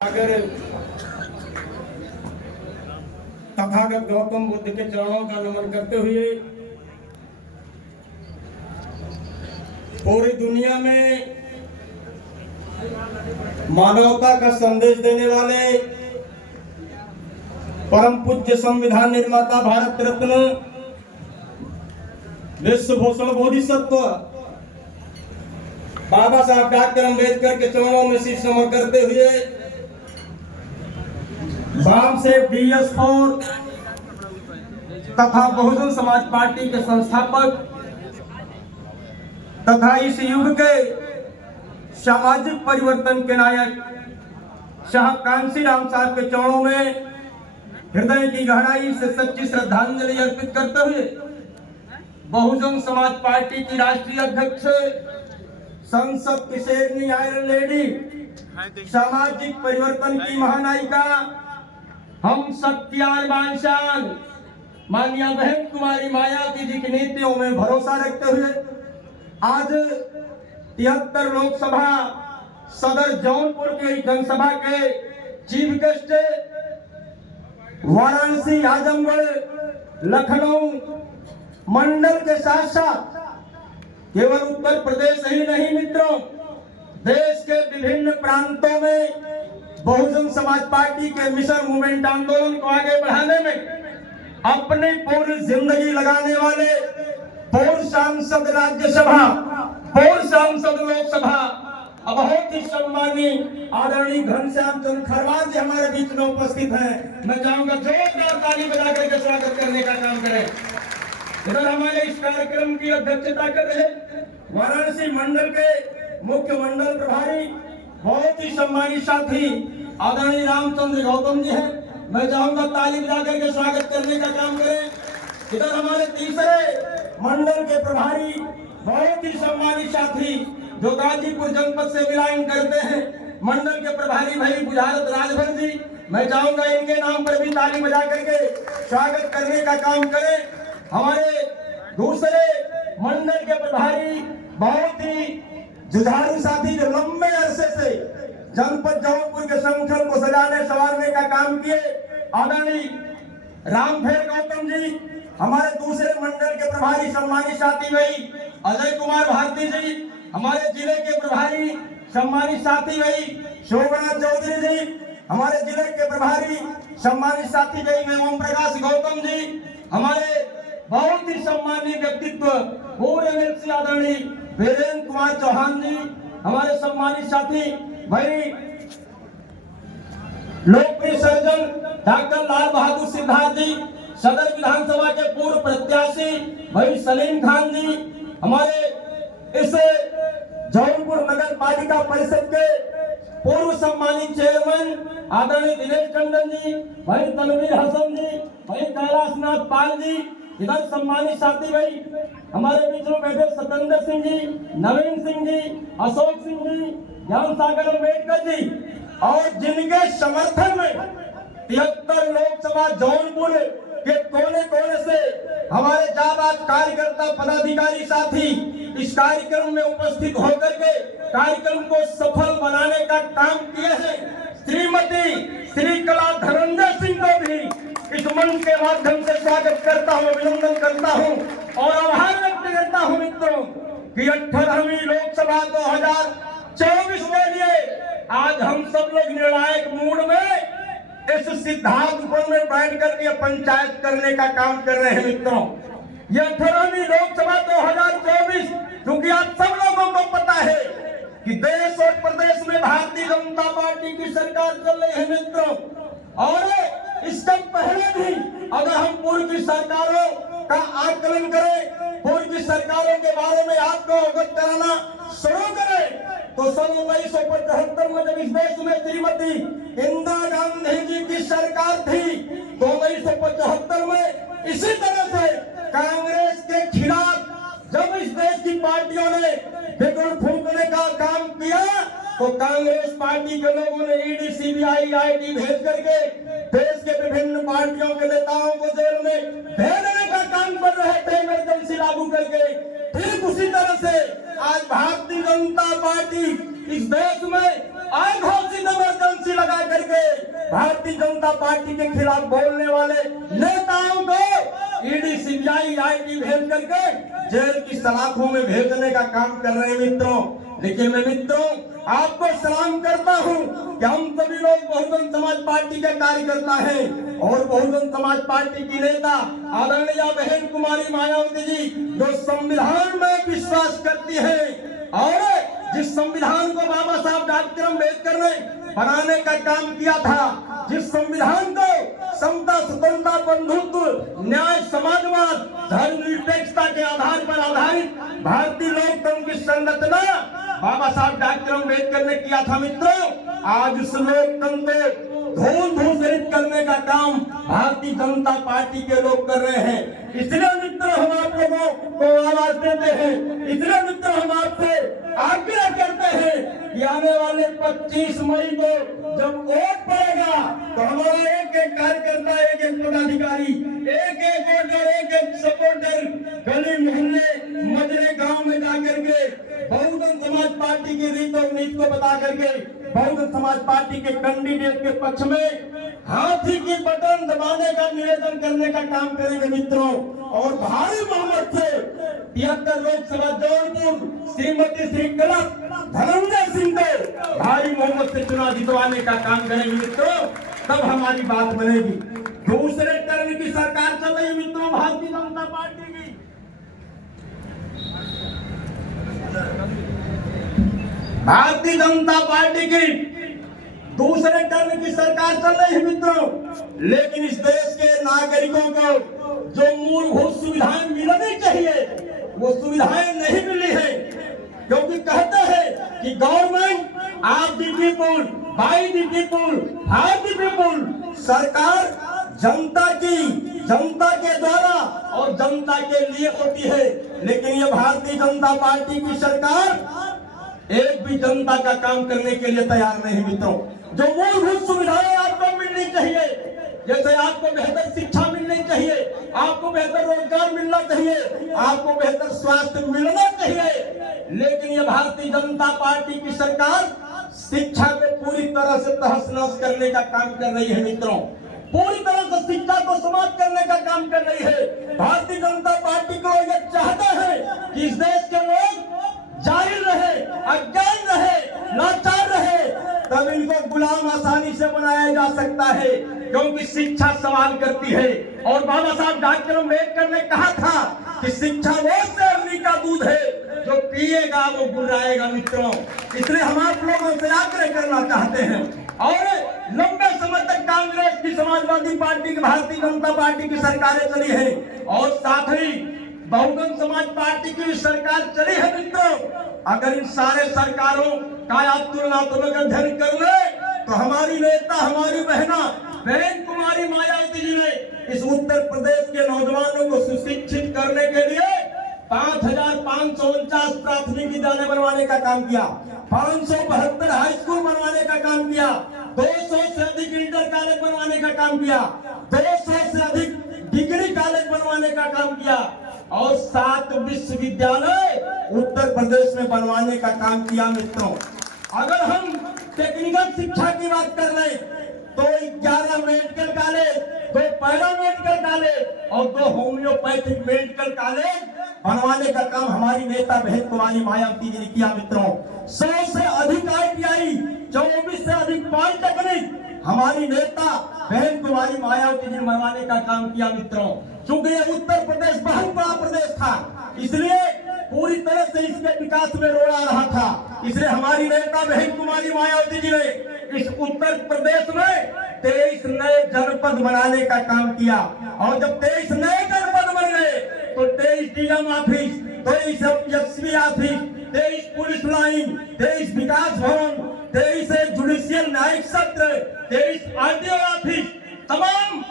अगर तथागत गौतम बुद्ध के चरणों का नमन करते हुए पूरी दुनिया में मानवता का संदेश देने वाले परम पूज्य संविधान निर्माता भारत रत्न विश्व भूषण बोधिसत्व बाबा साहब डॉक्टर अम्बेडकर के चरणों में शीश नमन करते हुए वाम से BS4 तथा बहुजन समाज पार्टी के संस्थापक तथा इस युग के सामाजिक परिवर्तन के नायक शाह कांसी राम साहब के चरणों में हृदय की गहराई से सच्ची श्रद्धांजलि अर्पित करते हुए बहुजन समाज पार्टी की राष्ट्रीय अध्यक्ष संसद की शेरनी आयरन लेडी सामाजिक परिवर्तन की महानायिका हम सत्यान बांशान माननीय बहन कुमारी मायावती जी की नीतियों में भरोसा रखते हुए आज 73 लोकसभा सदर जौनपुर के जनसभा के चीफ गेस्ट वाराणसी आजमगढ़ लखनऊ मंडल के साथ साथ केवल उत्तर प्रदेश ही नहीं मित्रों, देश के विभिन्न प्रांतों में बहुजन समाज पार्टी के मिशन मूवमेंट आंदोलन को आगे बढ़ाने में अपनी पूरी जिंदगी लगाने वाले पूर्व सांसद राज्यसभा, पूर्व सांसद लोकसभा, बहुत ही सम्मानीय आदरणीय घनश्याम चंद्र खरवार जी हमारे बीच में उपस्थित हैं। मैं चाहूंगा जोरदार ताली बजा करके स्वागत करने का काम करें। इधर हमारे इस कार्यक्रम की अध्यक्षता कर रहे वाराणसी मंडल के मुख्य मंडल प्रभारी बहुत ही सम्मानित साथी आदरणीय रामचंद्र गौतम जी हैं। मैं चाहूंगा ताली बजा करके स्वागत करने का काम करें। इधर हमारे तीसरे मंडल के प्रभारी बहुत ही सम्मानित साथी जो गाजीपुर जनपद से बिलोंग करते हैं, मंडल के प्रभारी भाई बुझारत राजभर जी, मैं चाहूंगा इनके नाम पर भी ताली बजा करके स्वागत करने का काम करें। हमारे दूसरे मंडल के प्रभारी बहुत ही जुझारू साथी जो लंबे अरसे से जनपद जौनपुर के संगठन को सजाने संवारने का काम किए, आदरणीय रामफेर गौतम जी। हमारे दूसरे मंडल के प्रभारी सम्मानित साथी भाई अजय कुमार भारती जी। हमारे जिले के प्रभारी सम्मानित साथी भाई शोभनाथ चौधरी जी। हमारे जिले के प्रभारी सम्मानित साथी भाई ओम प्रकाश गौतम जी। हमारे बहुत ही सम्मानीय व्यक्तित्व पूर्व एमएलसी आदरणीय वीरेंद्र कुमार चौहान जी। हमारे सम्मानित साथी भाई लोकप्रिय सर्जन डॉक्टर लाल बहादुर सिद्धार्थ जी। सदर विधानसभा के पूर्व प्रत्याशी भाई सलीम खान जी। हमारे इस जौनपुर नगर पालिका परिषद के पूर्व सम्मानित चेयरमैन आदरणीय दिनेश टंडन जी, भाई तनवीर हसन जी, भाई कैलाशनाथ पाल जी। इधर सम्मानित साथी भाई हमारे बीच में बैठे सत्येंद्र सिंह जी, नवीन सिंह जी, अशोक सिंह जी, ज्ञान सागर अम्बेडकर जी, और जिनके समर्थन में 73 लोकसभा जौनपुर के कोने कोने से हमारे जाबाज कार्यकर्ता पदाधिकारी साथी इस कार्यक्रम में उपस्थित होकर के कार्यक्रम को सफल बनाने का काम किए हैं। श्रीमती श्रीकला धनंजय सिंह को भी इस मंच के माध्यम से स्वागत करता हूँ, अभिनंदन करता हूँ और आभार व्यक्त करता हूँ मित्रों कि 18वीं लोकसभा 2024 के लिए आज हम सब लोग निर्णायक मूड में इस सिद्धार्थपुर में बैठ करके पंचायत करने का काम कर रहे हैं मित्रों। ये 18वीं लोकसभा 2024, क्योंकि आप सब लोगों को पता है कि देश और प्रदेश में भारतीय जनता पार्टी की सरकार चल रही है मित्रों। और इससे पहले भी अगर हम पूर्व की सरकारों का आकलन करें, पूर्व की सरकारों के बारे में आपको अवगत कराना शुरू करें तो सन 1975 में जब इस देश में श्रीमती इंदिरा गांधी जी की सरकार थी तो 1975 में इसी तरह से कांग्रेस के खिलाफ जब इस देश की पार्टियों ने बिगुल फूंकने का काम किया तो कांग्रेस पार्टी के लोगों ने ईडी, सीबीआई, आईटी भेज करके देश के विभिन्न पार्टियों के नेताओं को जेल में भेजने का काम कर रहे थे इमरजेंसी लागू करके। ठीक उसी तरह से आज भारतीय जनता पार्टी इस देश में अघोषित इमरजेंसी लगा भारतीय जनता पार्टी के खिलाफ बोलने वाले नेताओं को ईडी सीबीआई आईटी भेज करके जेल की सलाखों में भेजने का काम कर रहे हैं मित्रों। लेकिन मैं मित्रों आपको सलाम करता हूं कि हम सभी लोग बहुजन समाज पार्टी के कार्यकर्ता हैं और बहुजन समाज पार्टी की नेता आदरणीय बहन कुमारी मायावती जी जो संविधान में विश्वास करती है और जिस संविधान को बाबा साहब डॉक्टर अम्बेडकर ने बनाने का काम किया था, जिस संविधान को समता स्वतंत्रता बंधुत्व न्याय समाजवाद धर्मनिरपेक्षता के आधार पर आधारित भारतीय लोकतंत्र की संरचना बाबा साहब डॉक्टर अम्बेडकर ने किया था मित्रों, आज उस लोकतंत्र धूल धूसरित करने का काम भारतीय जनता पार्टी के लोग कर रहे हैं। इसलिए मित्रों हम आप लोगों को आवाज देते हैं, इसलिए मित्रों हम आपसे आग्रह करते हैं कि आने वाले 25 मई को जब वोट पड़ेगा तो हमारा एक एक कार्यकर्ता, एक एक पदाधिकारी, एक एक वोटर, एक एक सपोर्टर गली मोहल्ले मजरे गांव में जाकर के बहुजन समाज पार्टी की रीत और नीति को बता करके बहुजन समाज पार्टी के कैंडिडेट के पक्ष में हाथी की बटन दबाने का निवेदन करने का काम करेंगे मित्रों। और भारी बहुमत से 73 लोकसभा जौनपुर श्रीमती श्री कलक धनंजय सिंह को भारी बहुमत से चुनाव जितवाने का काम करेंगे मित्रों, तब हमारी बात बनेगी। दूसरे टर्म की सरकार चल रही मित्रों भारतीय जनता पार्टी की, भारतीय जनता पार्टी की दूसरे टर्म की सरकार चल रही है मित्रों, लेकिन इस देश के नागरिकों को जो मूलभूत सुविधाएं मिलनी चाहिए वो सुविधाएं नहीं मिली है, क्योंकि कहते हैं कि government of the people by the people for the people, सरकार जनता की, जनता के द्वारा और जनता के लिए होती है। लेकिन ये भारतीय जनता पार्टी की सरकार एक भी जनता का काम करने के लिए तैयार नहीं मित्रों। जो मूलभूत सुविधाएं आपको मिलनी चाहिए, जैसे आपको बेहतर शिक्षा मिलनी चाहिए, आपको बेहतर रोजगार मिलना चाहिए, आपको बेहतर स्वास्थ्य मिलना चाहिए, लेकिन ये भारतीय जनता पार्टी की सरकार शिक्षा को पूरी तरह से तहस-नहस करने का काम कर रही है मित्रों, पूरी तरह से शिक्षा को समाप्त करने का काम कर रही है। भारतीय जनता पार्टी को ये चाहता है कि इस देश के लोग जाहिल रहे, अज्ञान रहे, लाचार रहे, तब इनको गुलाम आसानी से बनाया जा सकता है, क्योंकि शिक्षा सवाल करती है। और बाबा साहब डॉक्टर अम्बेडकर ने कहा था कि शिक्षा वो शेरनी का दूध है जो पिएगा वो गुर्राएगा मित्रों। इसलिए हम आप लोगों से आग्रह करना चाहते हैं, और लंबे समय तक कांग्रेस की, समाजवादी पार्टी की, भारतीय जनता पार्टी की सरकारें चली है और साथ ही बहुजन समाज पार्टी की सरकार चली है मित्रों। अगर इन सारे सरकारों का आप तुलनात्मक अध्ययन कर ले तो हमारी नेता, हमारी बहन कुमारी मायावती जी ने इस उत्तर प्रदेश के नौजवानों को सुशिक्षित करने के लिए 5,549 प्राथमिक विद्यालय बनवाने का काम किया, 572 हाई स्कूल बनवाने का काम किया, 200 से अधिक इंटर कॉलेज बनवाने का काम किया, 200 से अधिक डिग्री कॉलेज बनवाने का काम किया और 7 विश्वविद्यालय उत्तर प्रदेश में बनवाने का काम किया मित्रों। अगर हम टेक्निकल शिक्षा की बात कर रहे तो 11 medical college, 2 para medical college और 2 होम्योपैथिक मेडिकल कॉलेज बनवाने का काम हमारी नेता बहन कुमारी मायावती जी ने किया मित्रों। 100 से अधिक ITI, 24 से अधिक पॉलिटेक्निक हमारी नेता बहन कुमारी मायावती जी ने बनवाने का काम किया मित्रों। चूंकि ये उत्तर प्रदेश बहुत बड़ा प्रदेश था, इसलिए पूरी तरह से इसके विकास में रोड़ा रहा था, इसलिए हमारी नेता बहन कुमारी मायावती जी ने इस उत्तर प्रदेश में 23 नए जनपद बनाने का काम किया। और जब 23 नए जनपद बन गए तो 23 DM office, 23 SP office, 23 police line, 23 विकास भवन, 23 जुडिशियल न्यायिक सत्र, 23 आरटीओ ऑफिस, तमाम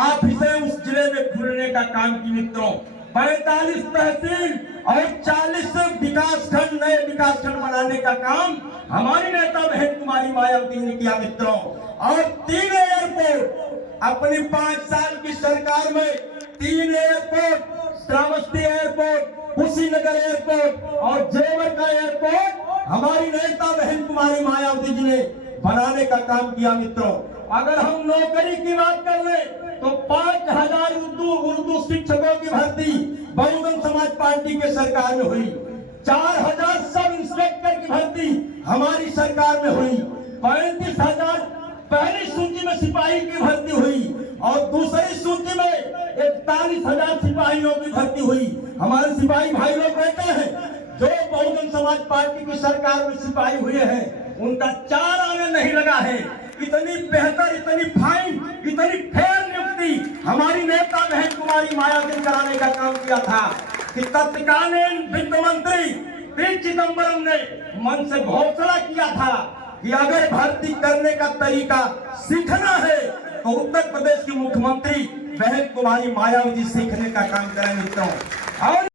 ऑफिसें उस जिले में खुलने का काम की मित्रों। 45 तहसील और 40 विकास खंड, नए विकास खंड बनाने का काम हमारी नेता बहन कुमारी मायावती ने किया मित्रों। और 3 एयरपोर्ट अपनी 5 साल की सरकार में 3 airport, Shravasti airport, Kushinagar airport और जेवर का एयरपोर्ट हमारी नेता बहन कुमारी मायावती जी ने बनाने का काम किया मित्रों। अगर हम नौकरी की बात कर ले तो 5000 उर्दू शिक्षकों की भर्ती बहुजन समाज पार्टी के सरकार में हुई। 4000 सब इंस्पेक्टर की भर्ती हमारी सरकार में हुई। 35,000 पहली सूची में सिपाही की भर्ती हुई और दूसरी सूची में 41,000 सिपाहियों की भर्ती हुई। हमारे सिपाही भाई लोग कहते हैं जो बहुजन समाज पार्टी की सरकार में सिपाही हुए हैं उनका 4 आने नहीं लगा है। इतनी बेहतर, इतनी फाइन, इतनी फेयर नियुक्ति हमारी नेता बहन कुमारी मायावती ने कराने का काम किया था कि तत्कालीन वित्त मंत्री पी चिदंबरम ने मन से घोषणा किया था कि अगर भर्ती करने का तरीका सीखना है तो उत्तर प्रदेश की मुख्यमंत्री बहन कुमारी मायावती सीखने का काम करें मित्रों। और